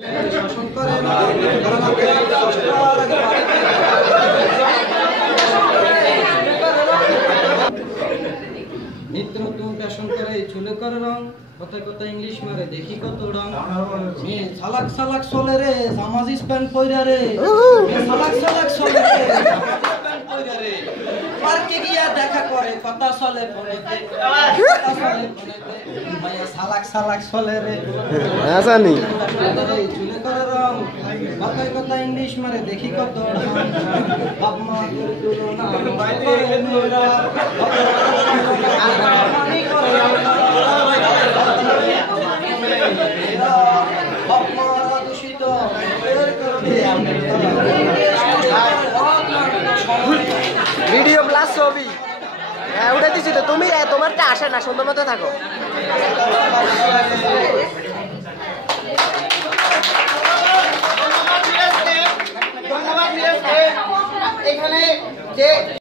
নিত্য নতুন ফ্যাশন করে চুলে করে রং, কথায় কথায় ইংলিশ মারে দেখি কত রং। মেয়ে সালাক সালাক চলে রে সামাজিস প্যান্ট পইরা রে, সালাক সালাক চলে রে সামাজিস প্যান্ট পইরা রে। পার্কে গিয়া দেখা করে কথা চলে ফোনেতে, কথা চলে ফোনেতে। মাইয়া সালাক সালাক চলে রে আসানি চুলে করে রং, কথায় কথায় ইংলিশ মারে দেখি কত রং। বাপ মা তুলনা করে মেয়েরা ভিডিও প্লাস ছবি উঠে দিছি তো তুমি তোমারটা আসে না সুন্দর মতো থাকো। এখানে যে